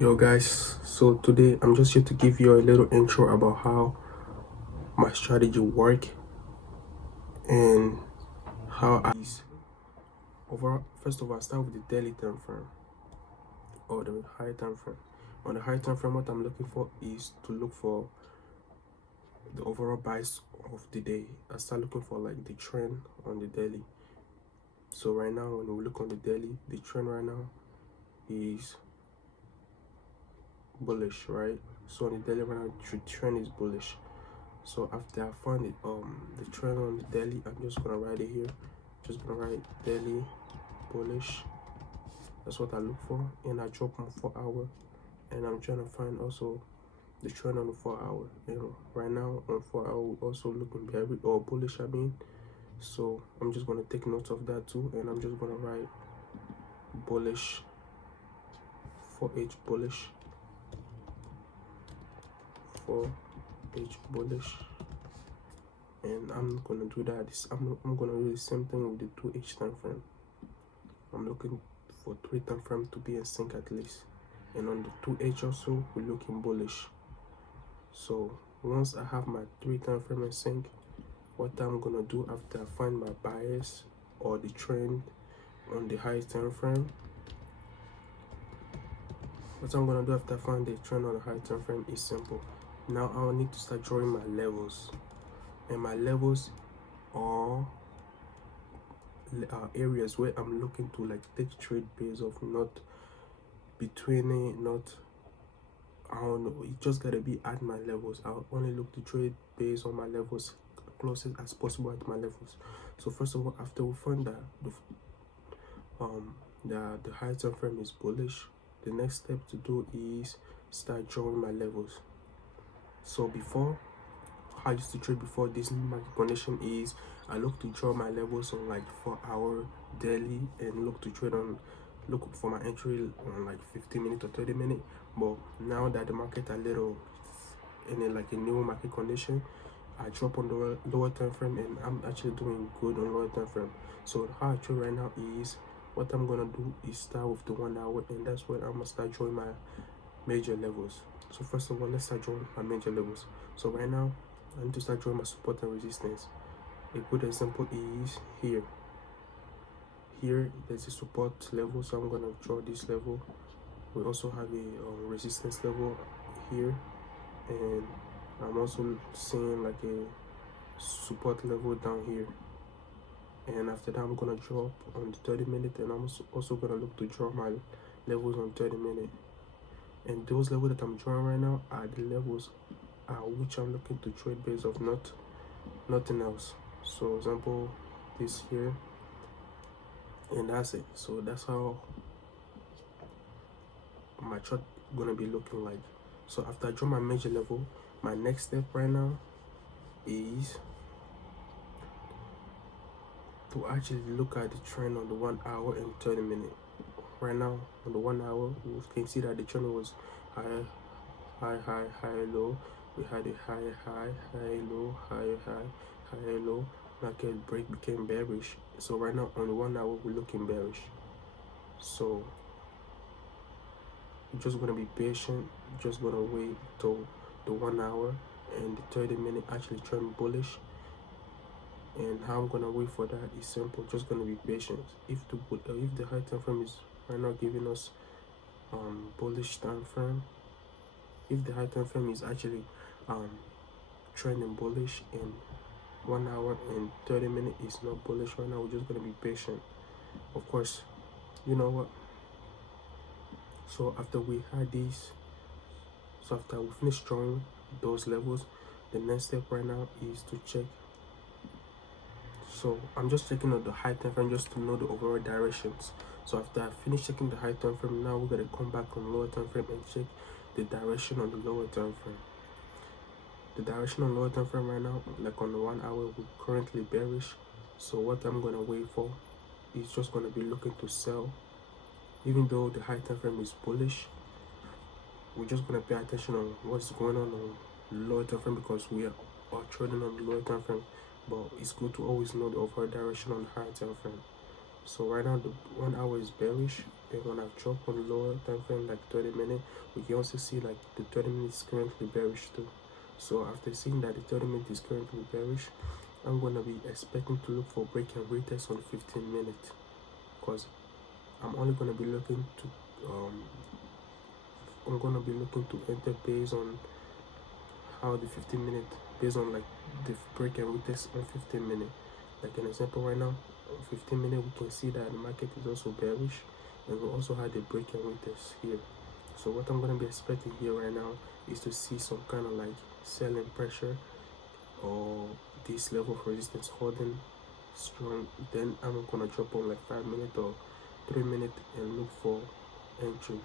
Yo guys, so today I'm just here to give you a little intro about how my strategy work and how I overall. First of all, I start with the daily time frame or the high time frame. On the high time frame, what I'm looking for is to look for the overall bias of the day. I start looking for like the trend on the daily. So right now, when we look on the daily, the trend right now is bullish, right? So on the daily right now, the trend is bullish. So after I find it, the trend on the daily, I'm just gonna write it here. Just gonna write daily bullish. That's what I look for, and I drop on 4 hour, and I'm trying to find also the trend on the 4 hour. Right now on 4 hour, also looking very or bullish. I mean, so I'm just gonna take note of that too, and I'm just gonna write bullish 4H bullish 4H bullish. And I'm gonna do that. I'm gonna do the same thing with the 2H time frame. I'm looking for 3 time frame to be in sync at least, and on the 2H also we're looking bullish. So once I have my 3 time frame in sync, what I'm gonna do after I find my bias or the trend on the high time frame, what I'm gonna do after I find the trend on the high time frame is simple. Now I will need to start drawing my levels, and my levels are areas where I'm looking to like take trade based off, not between it, not I don't know. It just gotta be at my levels. I'll only look to trade based on my levels, closest as possible at my levels. So first of all, after we find that um the high time frame is bullish, the next step to do is start drawing my levels. So before, how I used to trade before this market condition is I look to draw my levels on like 4 hour daily, and look for my entry on like 15 minutes or 30 minutes. But now that the market a little in a new market condition, I drop on the lower time frame, and I'm actually doing good on lower time frame. So how I trade right now is what I'm gonna do is start with the 1 hour, and that's where I'm gonna start drawing my major levels. So first of all, let's start drawing my major levels. So right now I need to start drawing my support and resistance. A good example is here there's a support level, so I'm gonna draw this level. We also have a resistance level here, and I'm also seeing like a support level down here. And after that, I'm gonna drop on the 30 minute, and I'm also gonna look to draw my levels on 30 minute. And those levels that I'm drawing right now are the levels which I'm looking to trade based off, nothing else. So example, this here, and that's it. So that's how my chart gonna be looking like. So after I draw my major level, my next step right now is to actually look at the trend on the 1 hour and 30 minute. Right now on the 1 hour, we can see that the trend was high, high, low. We had a high, low, high, low. Market break became bearish. So right now on the 1 hour, we're looking bearish. So you're just gonna be patient. You're just gonna wait till the 1 hour and the 30 minute actually turn bullish. And how I'm gonna wait for that is simple. Just gonna be patient. If the high time frame is right now giving us bullish time frame, if the high time frame is actually trending bullish, and 1 hour and 30 minute is not bullish right now, we're just gonna be patient. Of course, you know what? So after we had this, so after we finish drawing those levels, the next step right now is to check. So I'm just checking on the high time frame just to know the overall directions. So after I finish checking the high time frame, now we're gonna come back on lower time frame and check the direction on the lower time frame. The direction on lower time frame right now, like on the 1 hour, we're currently bearish. So what I'm gonna wait for is just gonna be looking to sell. Even though the high time frame is bullish, we're just gonna pay attention on what's going on lower time frame, because we are trading on the lower time frame. But it's good to always know the overall direction on the higher time frame. So right now the 1 hour is bearish, then when I drop on lower time frame like 30 minute, we can also see like the 30 minutes is currently bearish too. So after seeing that the 30 minute is currently bearish, I'm gonna be expecting to look for break and retest on 15 minute, because I'm only gonna be looking to enter based on how the 15 minute, based on like the break and retest on 15 minute. Like an example right now, on 15 minute we can see that the market is also bearish, and we also had the break and retest here. So what I'm gonna be expecting here right now is to see some kind of like selling pressure or this level of resistance holding strong. Then I'm gonna drop on like 5 minute or 3 minute and look for entry.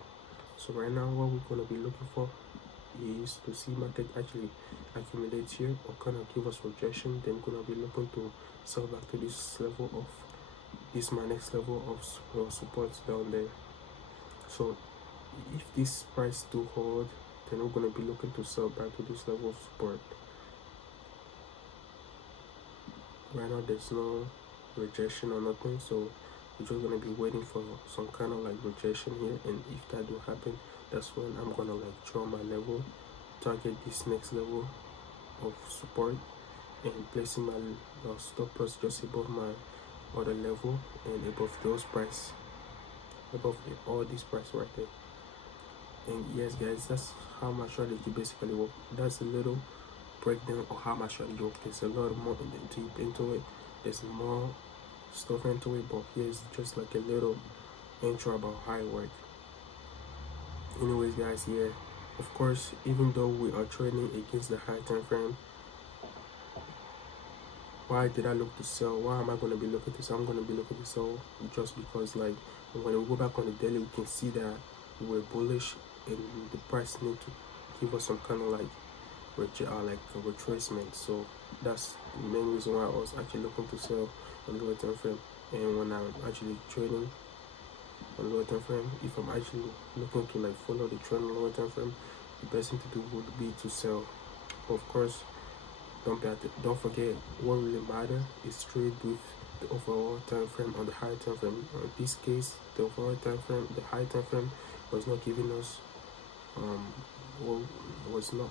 So right now what we're gonna be looking for is to see market actually accumulate here or kind of give us rejection. Then we're gonna be looking to sell back to this level of this my next level of support down there. So if this price do hold, then we're gonna be looking to sell back to this level of support. Right now there's no rejection or nothing, so we're just gonna be waiting for some kind of like rejection here, and if that do happen, that's when I'm gonna like draw my level, target this next level of support, and placing my stop loss just above my other level and above those price, above all this price right there. And yes guys, that's how my strategy basically works. That's a little breakdown of how my strategy works. There's a lot more deep into it, there's more stuff into it, but here's just like a little intro about how it works. Anyways guys, yeah, of course, even though we are trading against the high time frame, why did I look to sell? Why am I going to be looking to sell? I'm going to be looking to sell just because like when we go back on the daily, we can see that we're bullish and the price need to give us some kind of like a retracement. So that's the main reason why I was actually looking to sell on lower time frame. And when I'm actually trading on lower time frame, if I'm actually looking to like follow the trend on lower time frame, the best thing to do would be to sell. Of course, don't forget what really matter is trade with the overall time frame on the high time frame. In this case, the overall time frame, the high time frame was not giving us was not.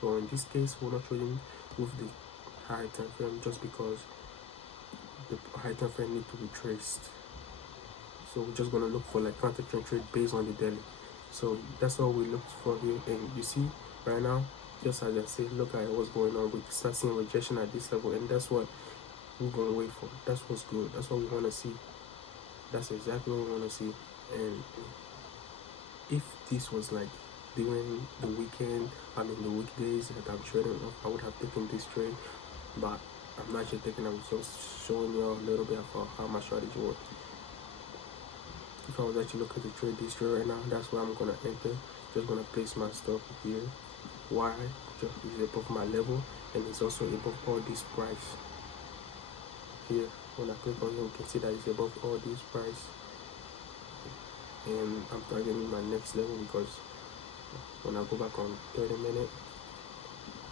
So in this case, we're not trading with the high time frame just because the high time frame need to be traced. So we're just gonna look for like counter trade based on the daily. So that's what we looked for here, and you see right now, just as I said, look at what's going on. We start seeing rejection at this level, and that's what we're gonna wait for. That's what's good. That's what we want to see. That's exactly what we want to see. And if this was like during the weekend, I mean the weekdays that I'm trading off, I would have taken this trade, but I'm not just taking. I'm just showing you a little bit of how my strategy works. If I was actually looking to trade this trade right now, that's where I'm gonna enter. Just gonna place my stuff here. Why? Just is above my level, and it's also above all this price here. When I click on here, you can see that it's above all this price, and I'm targeting my next level because when I go back on 30 minute,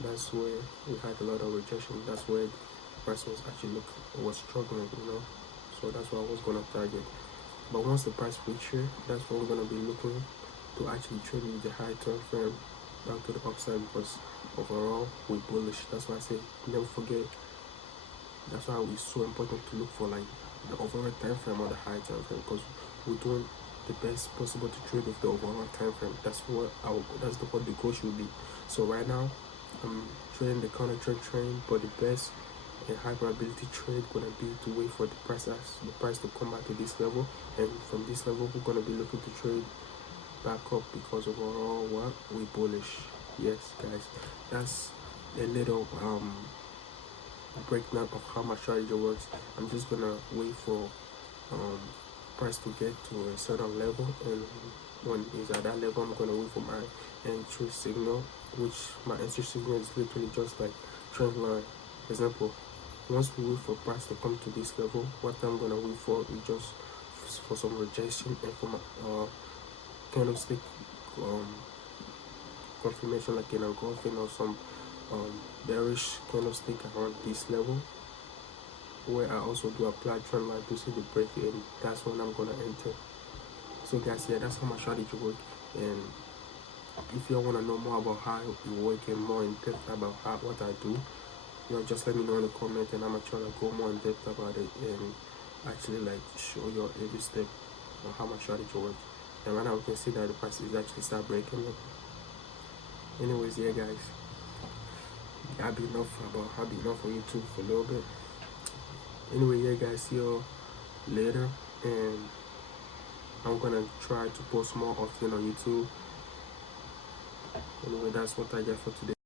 that's where we had a lot of rejection. That's where the price was actually was struggling, So that's what I was gonna target. But once the price reach here, that's what we're gonna be looking to actually trade with the high time frame back to the upside, because overall we're bullish. That's why I say never forget. That's why it's so important to look for like the overall time frame or the high time frame, because we're doing the best possible to trade with the overall time frame. That's what the goal should be. So right now I'm trading the counter trend, but the best and high probability trade gonna be to wait for the price to come back to this level, and from this level we're gonna be looking to trade back up, because overall what we bullish. Yes guys, that's a little breakdown of how my strategy works. I'm just gonna wait for price to get to a certain level, and when it's at that level I'm gonna wait for my entry signal, which my entry signal is literally just like trend line. For example, once we wait for price to come to this level, what I'm gonna wait for is just for some rejection and for my candlestick confirmation, like an engulfing or some bearish candlestick around this level, where I also do apply trend line to see the break, and that's when I'm gonna enter. So guys, yeah, that's how my strategy work. And if you want to know more about how it work and more in depth about what I do, just let me know in the comment, and I'm gonna try to go more in depth about it and actually like show you every step on how my strategy works. And right now we can see that the price is actually start breaking it. Anyways, yeah guys, I'll be enough on YouTube for a little bit. Anyway, yeah guys, see you later, and I'm gonna try to post more often on YouTube. Anyway, that's what I got for today.